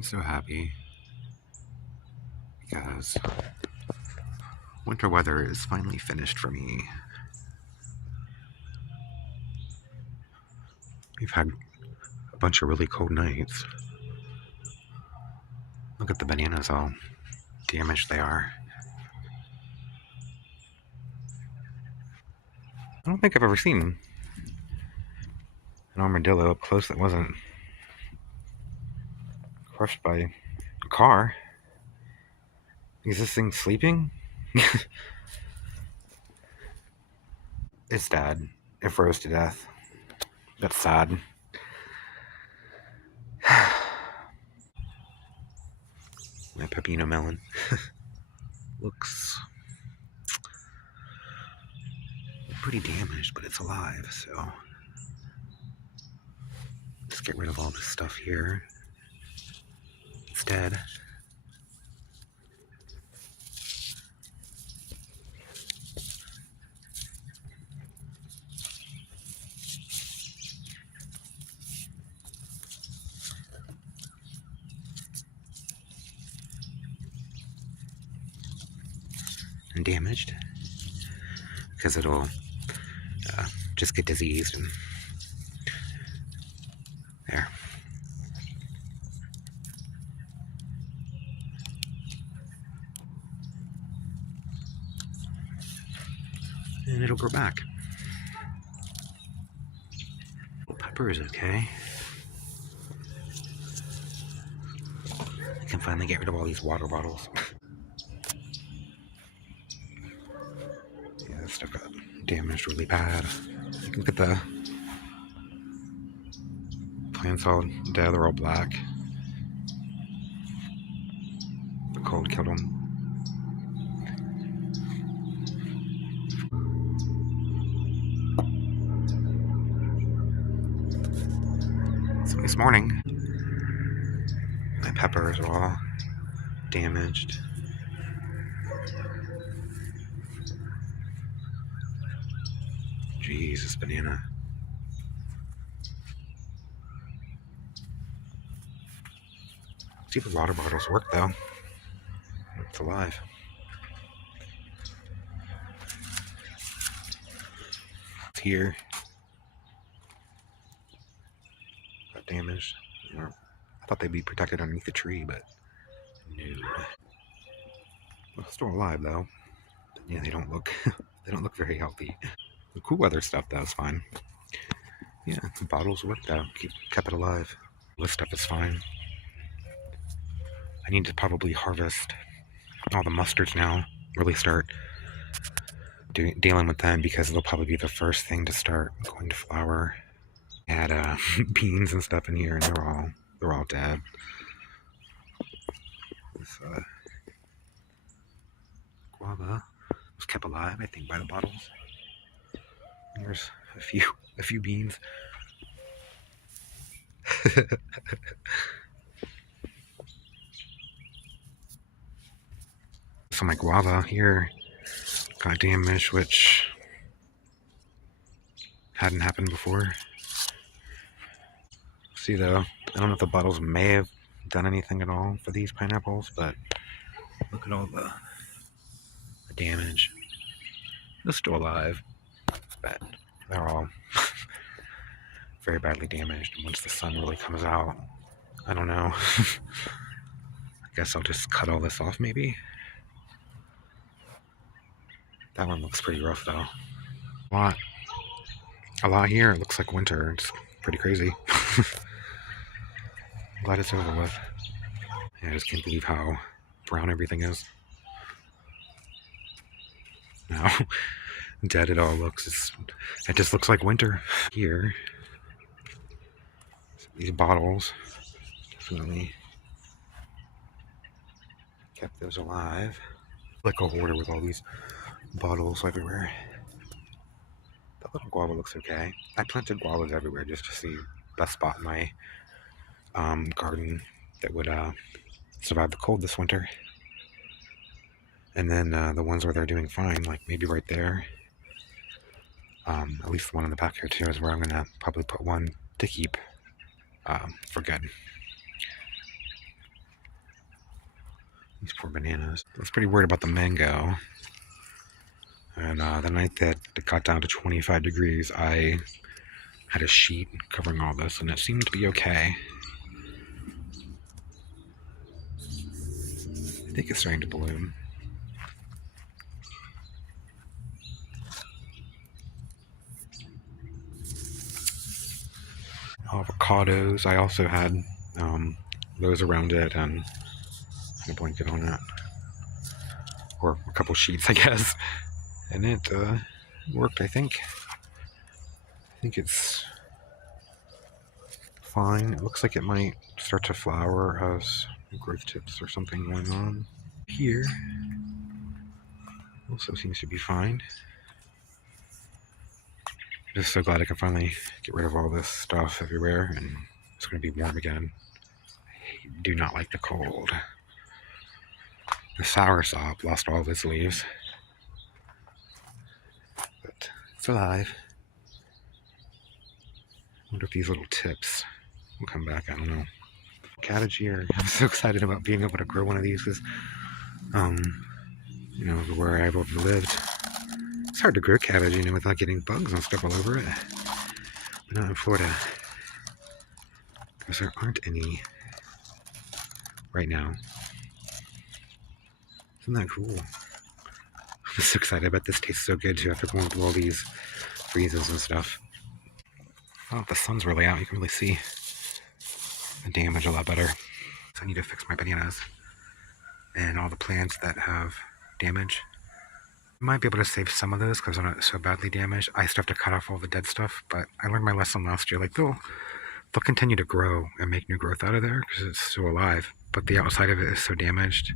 I'm so happy because winter weather is finally finished for me. We've had a bunch of really cold nights. Look at the bananas, how damaged they are. I don't think I've ever seen an armadillo up close that wasn't crushed by a car. Is this thing sleeping? It's dead. It froze to death. That's sad. My pepino melon looks pretty damaged, but it's alive, so let's get rid of all this stuff here. It's dead. And damaged because it'll just get diseased and there. And it'll grow back. Pepper is okay. I can finally get rid of all these water bottles. Yeah, this stuff got damaged really bad. You can look at the plants all dead, they're all black. The cold killed them. So this morning, my peppers are all damaged. Jeez, this banana. See if the water bottles work though. It's alive. It's here. Got damaged. I thought they'd be protected underneath the tree, but no. Well, still alive though. Yeah, they don't look they don't look very healthy. The cool weather stuff though is fine. Yeah, the bottles worked out. Kept it alive. This stuff is fine. I need to probably harvest all the mustards now. Really start dealing with them because they'll probably be the first thing to start going to flower. I had beans and stuff in here, and they're all dead. This guava was kept alive, I think, by the bottles. There's a few beans. So my guava here got damaged, which hadn't happened before. See though, I don't know if the bottles may have done anything at all for these pineapples, but look at all the damage. They're still alive, but they're all very badly damaged. And once the sun really comes out, I don't know. I guess I'll just cut all this off maybe. That one looks pretty rough though. A lot here. It looks like winter. It's pretty crazy. Glad it's over with. I just can't believe how brown everything is. Now, dead it all looks. It just looks like winter here. These bottles definitely kept those alive. Like a hoarder with all these bottles everywhere. That little guava looks okay. I planted guavas everywhere just to see best spot in my garden that would survive the cold this winter. And then the ones where they're doing fine, like maybe right there. At least the one in the back here too is where I'm gonna probably put one to keep for good. These poor bananas. I was pretty worried about the mango. And the night that it got down to 25 degrees, I had a sheet covering all this, and it seemed to be okay. I think it's starting to bloom. Avocados, I also had those around it and a blanket on it. Or a couple sheets, I guess. And it worked, I think. I think it's fine. It looks like it might start to flower, has growth tips or something going on. Here also seems to be fine. Just so glad I can finally get rid of all this stuff everywhere, and it's going to be warm again. I do not like the cold. The soursop lost all of its leaves, but it's alive. I wonder if these little tips will come back. I don't know. Cabbage here. I'm so excited about being able to grow one of these because, you know, where I've lived, it's hard to grow cabbage, you know, without getting bugs and stuff all over it. But not in Florida, because there aren't any right now. Isn't that cool? I'm so excited. I bet this tastes so good too after going through all these freezes and stuff. Oh, if the sun's really out, you can really see the damage a lot better. So I need to fix my bananas and all the plants that have damage. I might be able to save some of those because they're not so badly damaged. I still have to cut off all the dead stuff, but I learned my lesson last year. Like, they'll continue to grow and make new growth out of there because it's still alive, but the outside of it is so damaged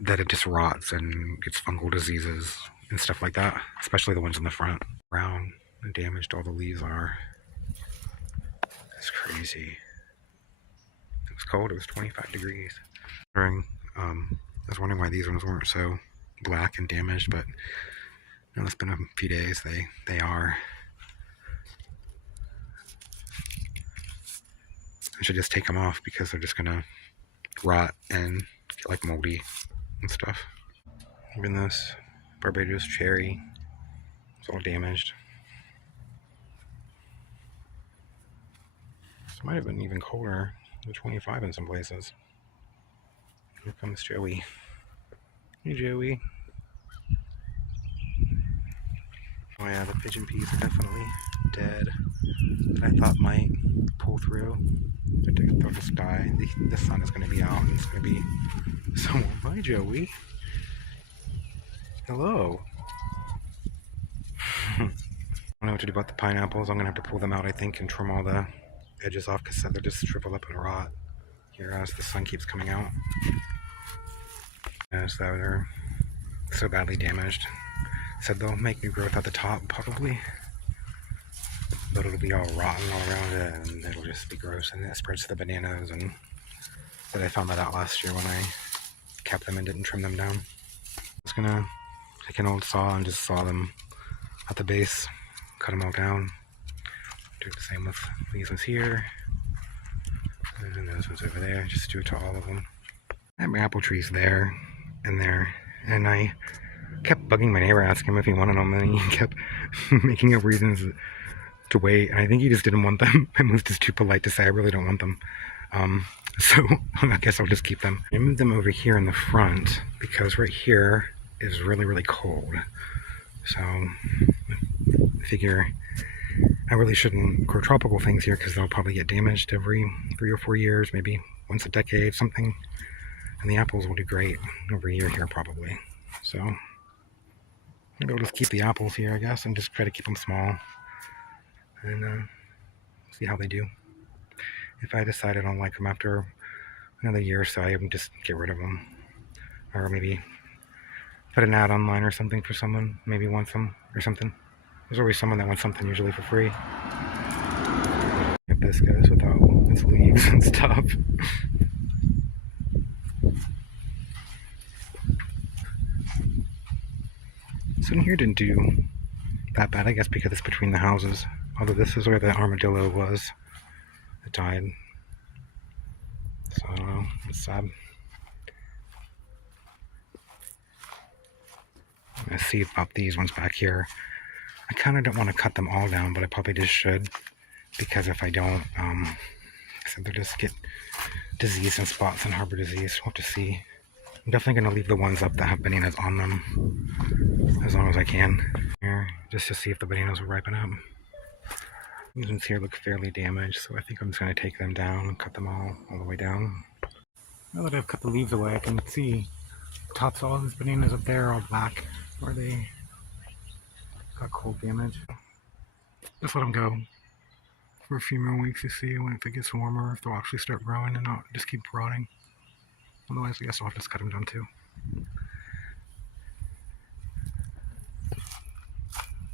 that it just rots and gets fungal diseases and stuff like that, especially the ones in the front. Brown and damaged all the leaves are. It's crazy. It was cold. It was 25 degrees. I was wondering why these ones weren't so black and damaged, but you know, it's been a few days. They are. I should just take them off because they're just gonna rot and get like moldy and stuff. Even this Barbados cherry is all damaged. This might have been even colder than 25 in some places. Here comes Joey. Hey, Joey. Oh yeah, the pigeon peas are definitely dead. That I thought might pull through. But they'll just die. The sun is going to be out and it's going to be so warm. Hi, Joey. Hello. I don't know what to do about the pineapples. I'm going to have to pull them out, I think, and trim all the edges off because they'll just shrivel up and rot here as the sun keeps coming out. As though they're so badly damaged. Said they'll make new growth at the top, probably. But it'll be all rotten all around it, and it'll just be gross, and it spreads to the bananas, and said I found that out last year when I kept them and didn't trim them down. I was gonna take an old saw and just saw them at the base, cut them all down. Do the same with these ones here, and those ones over there, just do it to all of them. I have my apple trees there, and there, and I kept bugging my neighbor, asking him if he wanted them, and he kept making up reasons to wait, and I think he just didn't want them. I was just too polite to say I really don't want them. So I guess I'll just keep them. I moved them over here in the front because right here is really, really cold. So I figure I really shouldn't grow tropical things here because they'll probably get damaged every 3 or 4 years, maybe once a decade, something. And the apples will do great over a year here probably. So maybe I'll just keep the apples here, I guess, and just try to keep them small. And see how they do. If I decide I don't like them after another year or so, I would just get rid of them. Or maybe put an ad online or something for someone, maybe wants them or something. There's always someone that wants something, usually for free. Hibiscus without its leaves and stuff. This one here didn't do that bad, I guess, because it's between the houses. Although this is where the armadillo was. It died. So I don't know. It's sad. I'm going to see about these ones back here. I kind of don't want to cut them all down, but I probably just should, because if I don't, so they'll just get disease and spots and harbor disease. We'll have to see. I'm definitely going to leave the ones up that have bananas on them as long as I can here, just to see if the bananas will ripen up. These ones here look fairly damaged, so I think I'm just going to take them down and cut them all the way down. Now that I've cut the leaves away, I can see the tops of all these bananas up there are all black, where they got cold damage. Just let them go for a few more weeks to see when if it gets warmer, if they'll actually start growing and not just keep rotting. Otherwise, I guess I'll just cut them down too.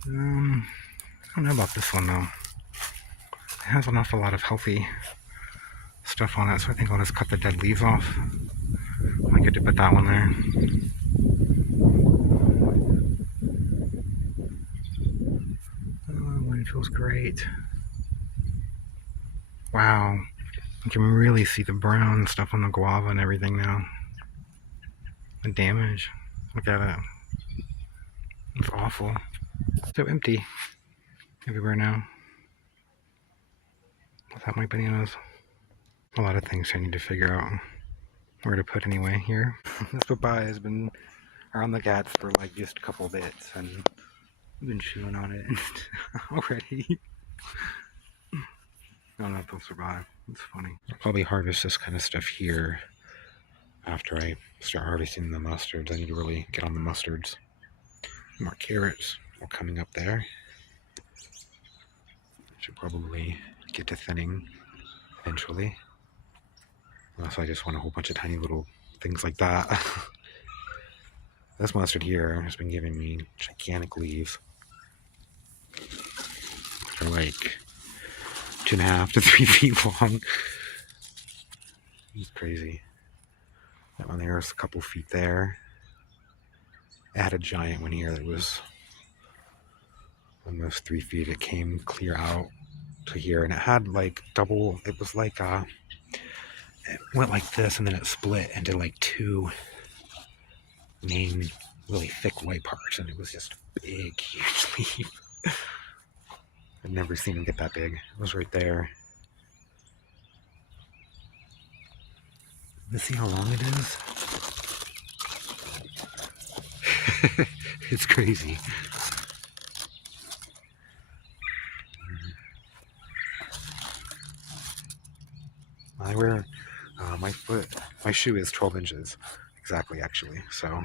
I don't know about this one though. It has an awful lot of healthy stuff on it, so I think I'll just cut the dead leaves off. I get to put that one there. Oh, wind feels great. Wow, you can really see the brown stuff on the guava and everything now. The damage. Look at it. It's awful. So empty everywhere now. Without my bananas. A lot of things I need to figure out where to put anyway here. This papaya has been around the cats for like just a couple bits, and I've been chewing on it already. I don't know if they'll survive. It's funny. I'll probably harvest this kind of stuff here after I start harvesting the mustards. I need to really get on the mustards. More carrots all coming up there. Should probably get to thinning eventually. Unless I just want a whole bunch of tiny little things like that. This mustard here has been giving me gigantic leaves. They're like 2.5 to 3 feet long. It's crazy. That one there is a couple feet there. I had a giant one here that was almost 3 feet. It came clear out to here, and it had like double. It was like it went like this, and then it split into like two main, really thick white parts, and it was just a big, huge leaf. I've never seen it get that big. It was right there. Let's see how long it is. It's crazy. I wear my shoe is 12 inches exactly, actually. So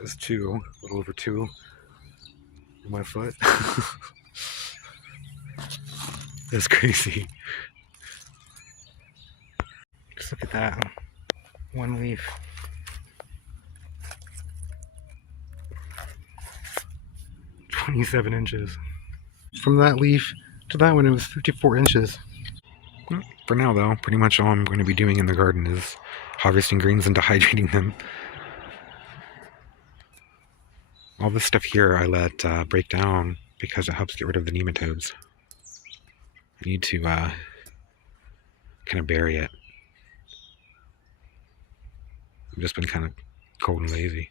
it's a little over 2 in my foot. It's crazy. Just look at that. One leaf. 27 inches. From that leaf to that one, it was 54 inches. For now, though, pretty much all I'm going to be doing in the garden is harvesting greens and dehydrating them. All this stuff here I let break down because it helps get rid of the nematodes. I need to kind of bury it. I've just been kind of cold and lazy.